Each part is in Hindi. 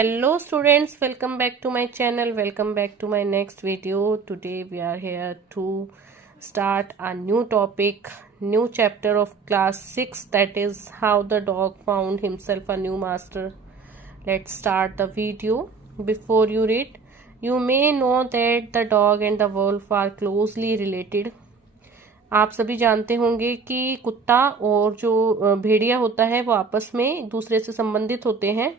Hello students, welcome back to my channel, welcome back to my next video. Today we are here to start a new topic, new chapter of class 6, that is how the dog found himself a new master. Let's start the video. Before you read, you may know that the dog and the wolf are closely related. आप सभी जानते होंगे कि कुत्ता और जो भेड़िया होता है वो आपस में एक दूसरे से संबंधित होते हैं.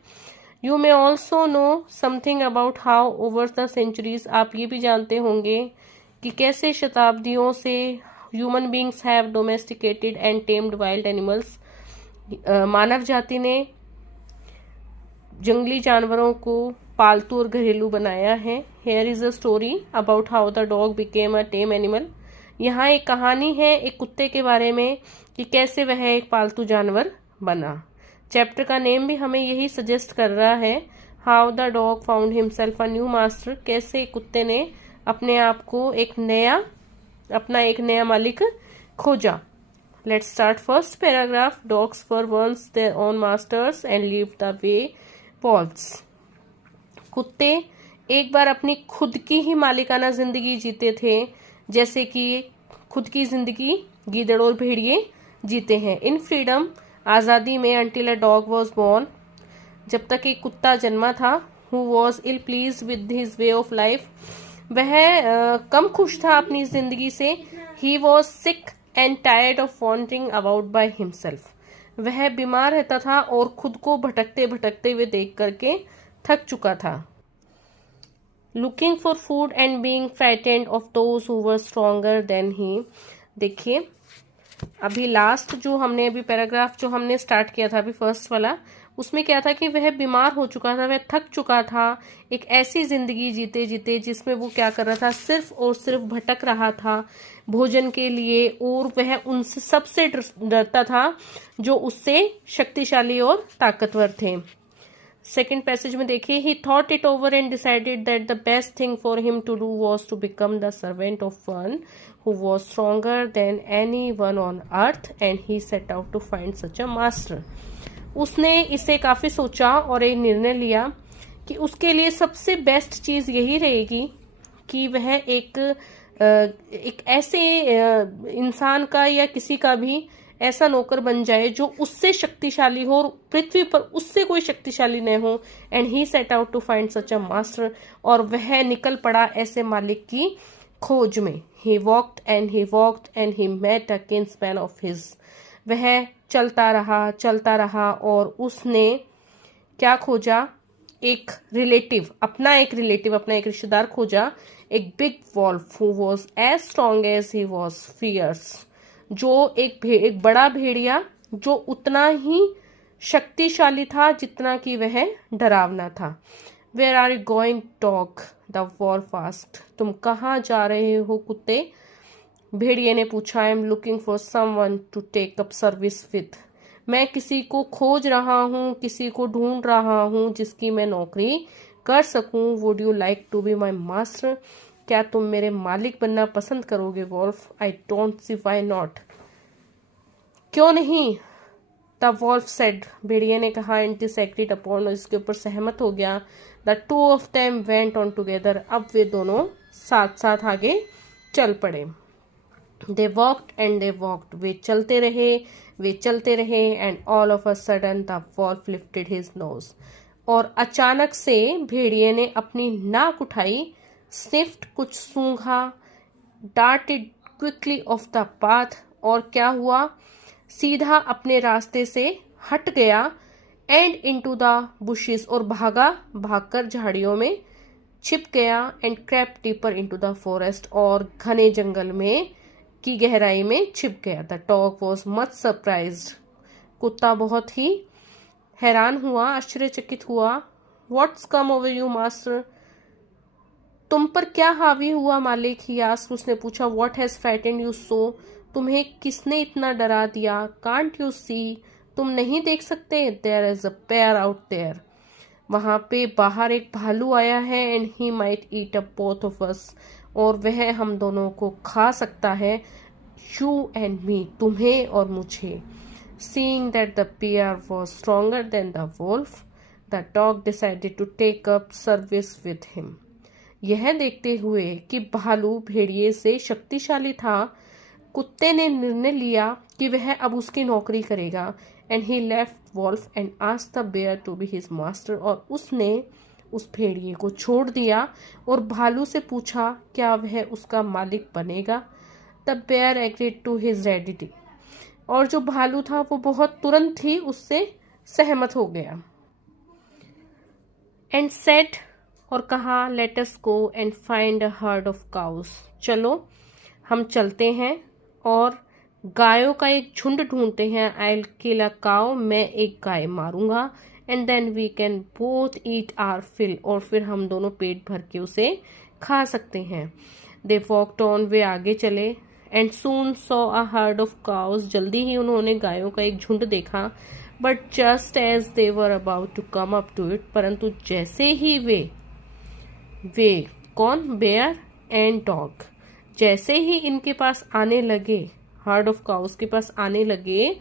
You may also know something about how over the centuries, आप ये भी जानते होंगे कि कैसे शताब्दियों से human beings have domesticated and tamed wild animals, मानव जाति ने जंगली जानवरों को पालतू और घरेलू बनाया है. Here is a story about how the dog became a time animal. यहाँ एक कहानी है एक कुत्ते के बारे में कि कैसे वह एक पालतू जानवर बना. चैप्टर का नेम भी हमें यही सजेस्ट कर रहा है, how the dog found himself a new master, कैसे कुत्ते ने अपने आप को अपना एक नया मालिक खोजा. Let's start first paragraph. Dogs were once their own masters and lived the way wolves. कुत्ते एक बार अपनी खुद की ही मालिकाना जिंदगी जीते थे, जैसे कि खुद की जिंदगी गीदड़ और भेड़िए जीते हैं. इन फ्रीडम, आज़ादी में, until a dog was born, जब तक एक कुत्ता जन्मा था, who was ill pleased with his way of life, वह कम खुश था अपनी जिंदगी से. He was sick and tired of wandering about by himself, वह बीमार रहता था और खुद को भटकते भटकते हुए देख करके थक चुका था. Looking for food and being frightened of those who were stronger than he. देखिए अभी लास्ट जो हमने अभी पैराग्राफ जो हमने स्टार्ट किया था अभी फर्स्ट वाला, उसमें क्या था कि वह बीमार हो चुका था, वह थक चुका था एक ऐसी जिंदगी जीते जीते जिसमें वो क्या कर रहा था, सिर्फ और सिर्फ भटक रहा था भोजन के लिए, और वह उनसे सबसे डरता था जो उससे शक्तिशाली और ताकतवर थे. सेकेंड पैसेज में देखिए, he thought it over and decided that the best thing for him to do was to become the servant of one who was stronger than anyone on earth and he set out to find such a master. उसने इसे काफी सोचा और एक निर्णय लिया कि उसके लिए सबसे बेस्ट चीज यही रहेगी कि वह एक ऐसे इंसान का या किसी का भी ऐसा नौकर बन जाए जो उससे शक्तिशाली हो और पृथ्वी पर उससे कोई शक्तिशाली न हो. And he set out to find such a master, और वह निकल पड़ा ऐसे मालिक की खोज में. He walked and he met a kinsman of his. वह चलता रहा और उसने क्या खोजा, एक अपना एक रिश्तेदार खोजा, एक big wolf who was as strong as he was fierce, जो एक बड़ा भेड़िया जो उतना ही शक्तिशाली था जितना कि वह डरावना था. Where are you going, dog? The wolf asked. तुम कहाँ जा रहे हो कुत्ते? भेड़िए ने पूछा. I am looking for someone to take up service with. मैं किसी को खोज रहा हूँ, किसी को ढूंढ रहा हूँ जिसकी मैं नौकरी कर सकूँ. Would you like to be my master? क्या तुम मेरे मालिक बनना पसंद करोगे wolf? I don't see why not. क्यों नहीं? The wolf said. भेड़िए ने कहा. And decided upon, इसके ऊपर सहमत हो गया. The two of them went on together. अब वे दोनों साथ साथ आगे चल पड़े. They walked and they walked. वे चलते रहे and all of a sudden the wolf lifted his nose. और अचानक से भेड़िए ने अपनी नाक उठाई, sniffed, कुछ सूंघा, darted quickly off the path, और क्या हुआ, सीधा अपने रास्ते से हट गया. एंड इनटू द बुशेस, और भागकर झाड़ियों में छिप गया. And crepe deeper into the forest, और घने जंगल में की गहराई में छिप गया. The dog was much surprised. कुत्ता बहुत ही हैरान हुआ, आश्चर्यचकित हुआ. What's come over you master? तुम पर क्या हावी हुआ मालिक? ही आस्क्ड, उसने पूछा. What has frightened you so? तुम्हें किसने इतना डरा दिया? Can't you see? तुम नहीं देख सकते? There is a bear out there, वहां पे बाहर एक भालू आया है. And he might eat up both of us, और वह हम दोनों को खा सकता है. यू एंड मी, तुम्हें और मुझे. Seeing that the bear was stronger than the wolf, the dog decided to take up service with him. यह देखते हुए कि भालू भेड़िए से शक्तिशाली था, कुत्ते ने निर्णय लिया कि वह अब उसकी नौकरी करेगा। And he left wolf and asked the bear to be his master. और उसने उस भेड़िए को छोड़ दिया और भालू से पूछा क्या वह उसका मालिक बनेगा। The bear agreed to his ready. और जो भालू था वो बहुत तुरंत ही उससे सहमत हो गया। एंड सेड, और कहा, let us go and find a herd of cows. चलो हम चलते हैं और गायों का एक झुंड ढूंढते हैं। आई किल अ काउ, मैं एक गाय मारूंगा। And then we can both eat our fill, और फिर हम दोनों पेट भर के उसे खा सकते हैं। दे वॉकड ऑन, वे आगे चले। And soon saw a herd of cows, जल्दी ही उन्होंने गायों का एक झुंड देखा। But just as they were about to come up to it, परंतु जैसे ही वे कौन, बेयर एंड डॉग, जैसे ही इनके पास आने लगे, हर्ड ऑफ काउस के पास आने लगे,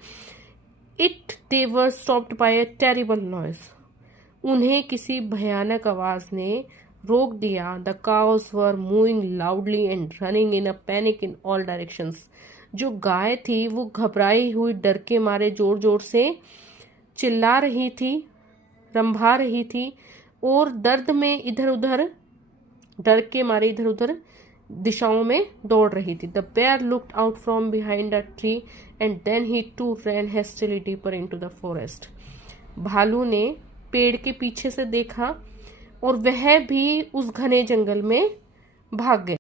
they were stopped by a terrible noise, उन्हें किसी भयानक आवाज ने रोक दिया। The cows were moving loudly and running in a panic in all directions. जो गाय थी वो घबराई हुई डर के मारे जोर जोर से चिल्ला रही थी, रंभा रही थी और दर्द में इधर उधर, डर के मारे इधर उधर दिशाओं में दौड़ रही थी। The bear looked out from behind a tree and then he too ran hastily deeper into the forest. भालू ने पेड़ के पीछे से देखा और वह भी उस घने जंगल में भाग गया।